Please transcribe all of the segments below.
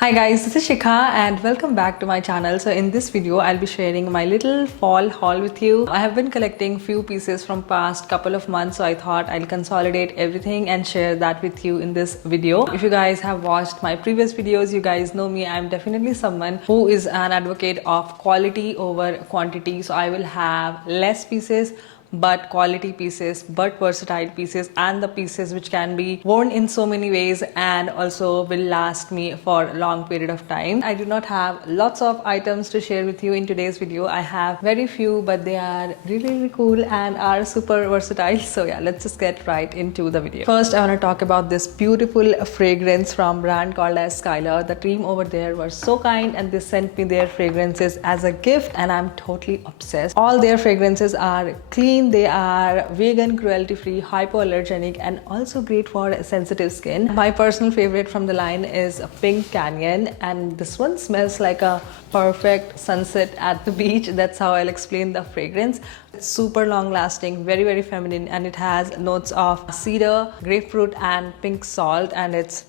Hi guys, this is Shikha and welcome back to my channel. So in this video, I'll be sharing my little fall haul with you. I have been collecting few pieces from past couple of months, so I thought I'll consolidate everything and share that with you in this video. If you guys have watched my previous videos, you guys know me. I'm definitely someone who is an advocate of quality over quantity. So I will have less pieces but quality pieces, but versatile pieces, and the pieces which can be worn in so many ways and also will last me for a long period of time. I do not have lots of items to share with you in today's video. I have very few, but they are really cool and are super versatile. So yeah, let's just get right into the video. First, I want to talk about this beautiful fragrance from brand called as Skylar. The team over there were so kind and they sent me their fragrances as a gift, and I'm totally obsessed. All their fragrances are clean. They are vegan, cruelty free, hypoallergenic, and also great for sensitive skin. My personal favorite from the line is Pink Canyon, and this one smells like a perfect sunset at the beach. That's how I'll explain the fragrance. It's super long lasting, very feminine, and it has notes of cedar, grapefruit, and pink salt, and it's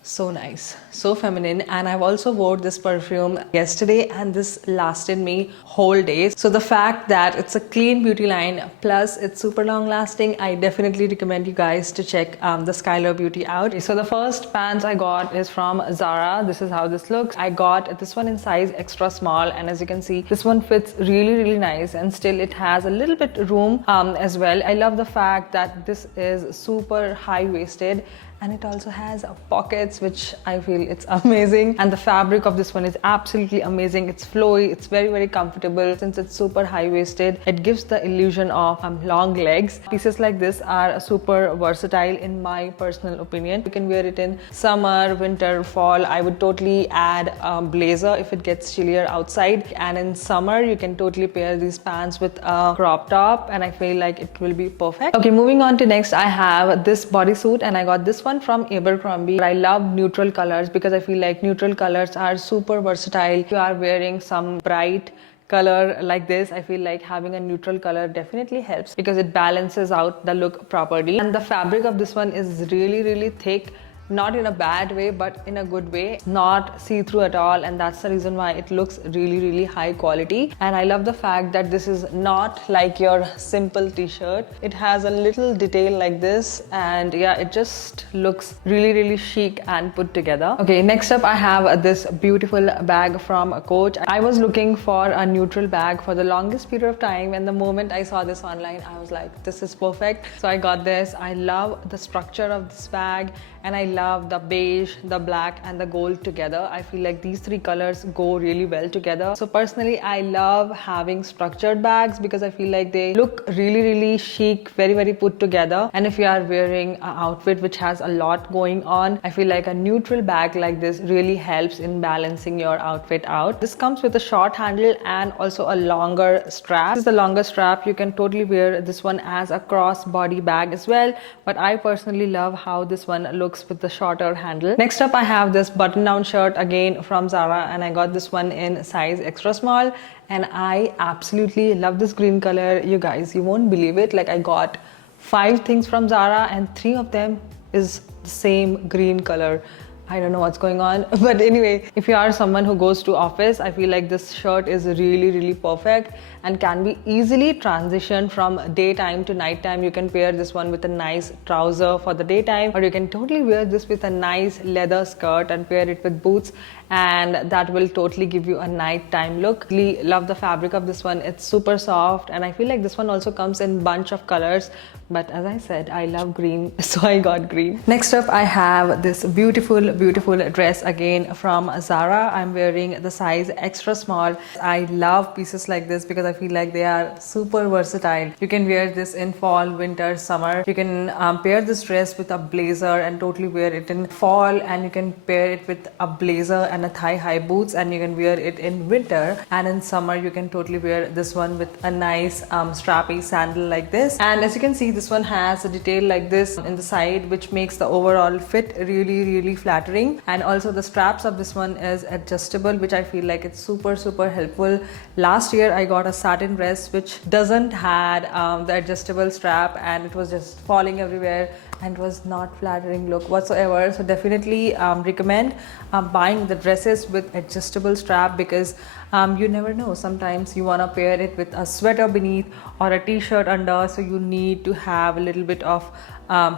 so nice, so feminine. And I've also wore this perfume yesterday and this lasted me whole day. So the fact that it's a clean beauty line plus it's super long lasting, I definitely recommend you guys to check the Skylar Beauty out. So the first pants I got is from Zara. This is how this looks. I got this one in size extra small, and as you can see, this one fits really nice, and still it has a little bit room as well. I love the fact that this is super high-waisted, and it also has pockets, which I feel it's amazing. And the fabric of this one is absolutely amazing. It's flowy, it's very comfortable. Since it's super high-waisted, it gives the illusion of long legs. Pieces like this are super versatile in my personal opinion. You can wear it in summer, winter, fall. I would totally add a blazer if it gets chillier outside. And in summer, you can totally pair these pants with a crop top, and I feel like it will be perfect. Okay, moving on to next, I have this bodysuit, and I got this one from Abercrombie. I love neutral colors because I feel like neutral colors are super versatile. If you are wearing some bright color like this, I feel like having a neutral color definitely helps because it balances out the look properly. And the fabric of this one is really thick, not in a bad way but in a good way, not see-through at all, and that's the reason why it looks really high quality. And I love the fact that this is not like your simple t-shirt. It has a little detail like this, and yeah, it just looks really chic and put together. Okay, next up I have this beautiful bag from Coach. I was looking for a neutral bag for the longest period of time, and the moment I saw this online, I was like, this is perfect. So I got this. I love the structure of this bag, and I love the beige, the black, and the gold together. I feel like these three colors go really well together. So personally, I love having structured bags because I feel like they look really chic, very put together. And if you are wearing an outfit which has a lot going on, I feel like a neutral bag like this really helps in balancing your outfit out. This comes with a short handle and also a longer strap. This is the longer strap. You can totally wear this one as a cross-body bag as well, but I personally love how this one looks with the shorter handle. Next up, I have this button-down shirt again from Zara, and I got this one in size extra small, and I absolutely love this green color. You guys, you won't believe it. Like, I got 5 things from Zara and 3 of them is the same green color. I don't know what's going on, but anyway, if you are someone who goes to office, I feel like this shirt is really perfect and can be easily transitioned from daytime to nighttime. You can pair this one with a nice trouser for the daytime, or you can totally wear this with a nice leather skirt and pair it with boots, and that will totally give you a nighttime look. Really love the fabric of this one. It's super soft, and I feel like this one also comes in bunch of colors, but as I said, I love green, so I got green. Next up, I have this beautiful dress again from Zara. I'm wearing the size extra small. I love pieces like this because I feel like they are super versatile. You can wear this in fall, winter, summer. You can pair this dress with a blazer and totally wear it in fall, and you can pair it with a blazer and a thigh-high boots, and you can wear it in winter. And in summer, you can totally wear this one with a nice strappy sandal like this. And as you can see, this one has a detail like this in the side, which makes the overall fit really flattering. And also the straps of this one is adjustable, which I feel like it's super helpful. Last year I got a satin dress which doesn't had the adjustable strap, and it was just falling everywhere. and was not flattering look whatsoever. So definitely recommend buying the dresses with adjustable strap, because you never know, sometimes you want to pair it with a sweater beneath or a t-shirt under, so you need to have a little bit of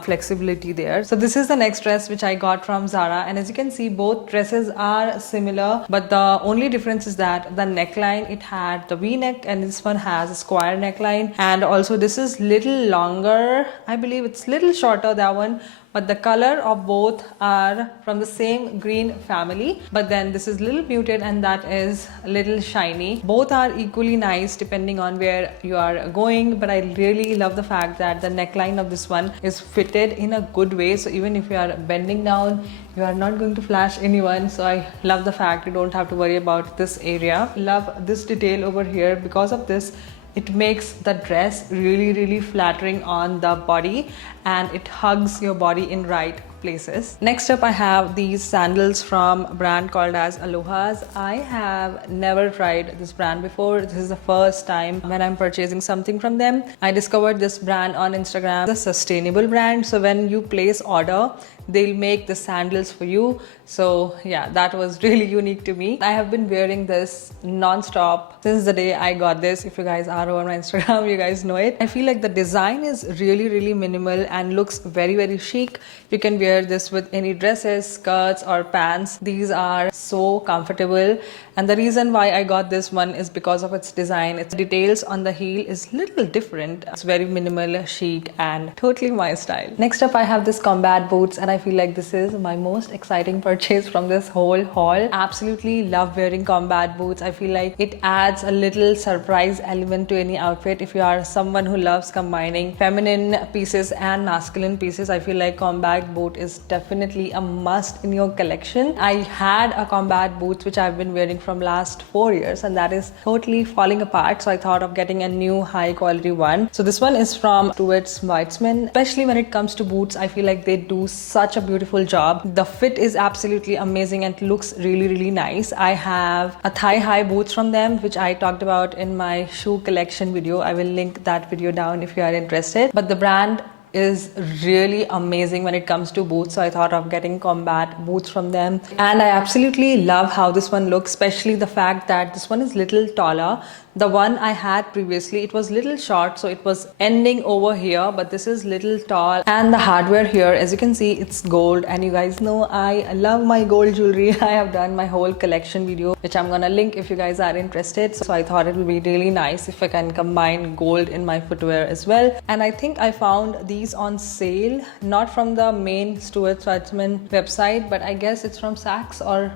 flexibility there. So this is the next dress which I got from Zara, and as you can see, both dresses are similar, but the only difference is that the neckline, it had the v-neck and this one has a square neckline, and also this is little longer. I believe it's little shorter, that one, but the color of both are from the same green family, but then this is little muted and that is a little shiny. Both are equally nice depending on where you are going, but I really love the fact that the neckline of this one is fitted in a good way, so even if you are bending down, you are not going to flash anyone. So I love the fact you don't have to worry about this area. Love this detail over here. Because of this, it makes the dress really flattering on the body, and it hugs your body in right places. Next up, I have these sandals from a brand called as Aloha's. I have never tried this brand before. This is the first time when I'm purchasing something from them. I discovered this brand on Instagram. It's a sustainable brand, so when you place order, they'll make the sandals for you. So yeah, that was really unique to me. I have been wearing this non-stop since the day I got this. If you guys are on my Instagram, you guys know it. I feel like the design is really minimal and looks very chic. You can wear this with any dresses, skirts or pants. These are so comfortable, and the reason why I got this one is because of its design. Its details on the heel is little different. It's very minimal, chic and totally my style. Next up, I have this combat boots, and I feel like this is my most exciting purchase from this whole haul. Absolutely love wearing combat boots. I feel like it adds a little surprise element to any outfit. If you are someone who loves combining feminine pieces and masculine pieces, I feel like combat boot is definitely a must in your collection. I had a combat boots which I've been wearing from last 4 years, and that is totally falling apart, so I thought of getting a new high quality one. So this one is from Stuart Weitzman. Especially when it comes to boots, I feel like they do such a beautiful job. The fit is absolutely amazing and looks really nice. I have a thigh high boots from them, which I talked about in my shoe collection video. I will link that video down if you are interested. But the brand is really amazing when it comes to boots, so I thought of getting combat boots from them. And I absolutely love how this one looks, especially the fact that this one is little taller. The one I had previously, it was little short, so it was ending over here, but this is little tall. And the hardware here, as you can see, it's gold, and you guys know I love my gold jewelry. I have done my whole collection video, which I'm gonna link if you guys are interested. So I thought it would be really nice if I can combine gold in my footwear as well. And I think I found these on sale, not from the main Stuart Weitzman website, but I guess it's from Saks or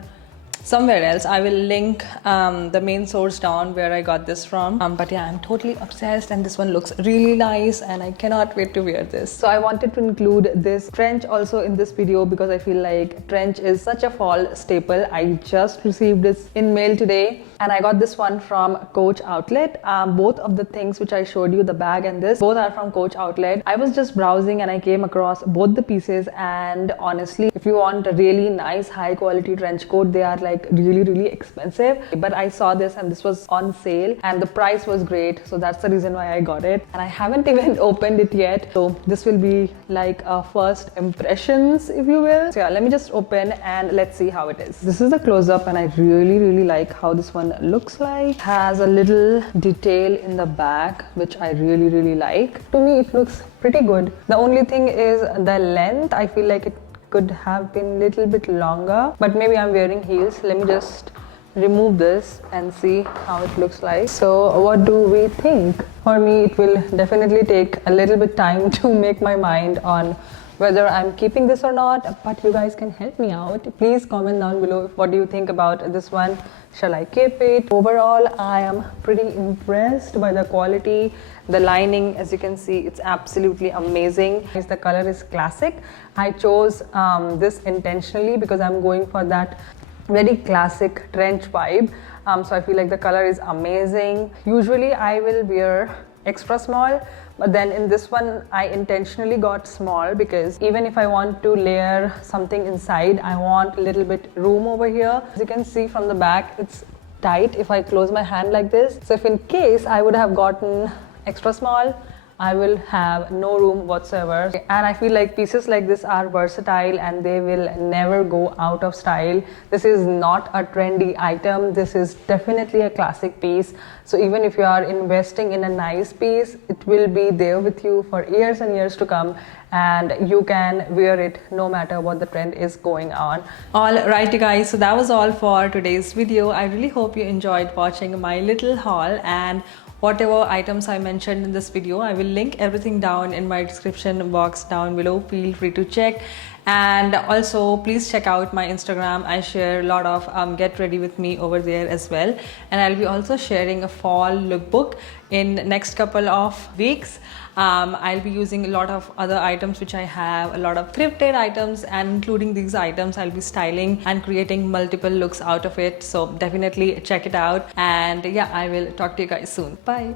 somewhere else. I will link the main source down where I got this from. But yeah, I'm totally obsessed, and this one looks really nice and I cannot wait to wear this. So I wanted to include this trench also in this video because I feel like trench is such a fall staple. I just received this in mail today, and I got this one from Coach Outlet. Both of the things which I showed you, the bag and this, both are from Coach Outlet. I was just browsing and I came across both the pieces, and honestly, if you want a really nice high quality trench coat, they are like really expensive. But I saw this and this was on sale and the price was great, so that's the reason why I got it. And I haven't even opened it yet, so this will be like a first impressions, if you will. So yeah, let me just open and let's see how it is. This is the close-up, and I really like how this one looks like. It has a little detail in the back which I really like. To me, it looks pretty good. The only thing is the length. I feel like it could have been a little bit longer, but maybe I'm wearing heels. Let me just remove this and see how it looks like. So what do we think? For me, it will definitely take a little bit time to make my mind on whether I'm keeping this or not, but you guys can help me out. Please comment down below what do you think about this one. Shall I keep it? Overall, I am pretty impressed by the quality. The lining, as you can see, it's absolutely amazing. The color is classic. I chose this intentionally because I'm going for that very classic trench vibe. So I feel like the color is amazing. Usually I will wear extra small, but then in this one I intentionally got small because even if I want to layer something inside, I want a little bit room over here. As you can see from the back, it's tight if I close my hand like this. So if in case I would have gotten extra small, I will have no room whatsoever. And I feel like pieces like this are versatile and they will never go out of style. This is not a trendy item. This is definitely a classic piece. So even if you are investing in a nice piece, it will be there with you for years and years to come, and you can wear it no matter what the trend is going on. Alrighty guys, so that was all for today's video. I really hope you enjoyed watching my little haul, and whatever items I mentioned in this video, I will link everything down in my description box down below. Feel free to check. And also please check out my Instagram. I share a lot of get ready with me over there as well, and I'll be also sharing a fall lookbook in next couple of weeks. I'll be using a lot of other items which I have, a lot of thrifted items, and including these items I'll be styling and creating multiple looks out of it. So definitely check it out, and yeah, I will talk to you guys soon. Bye.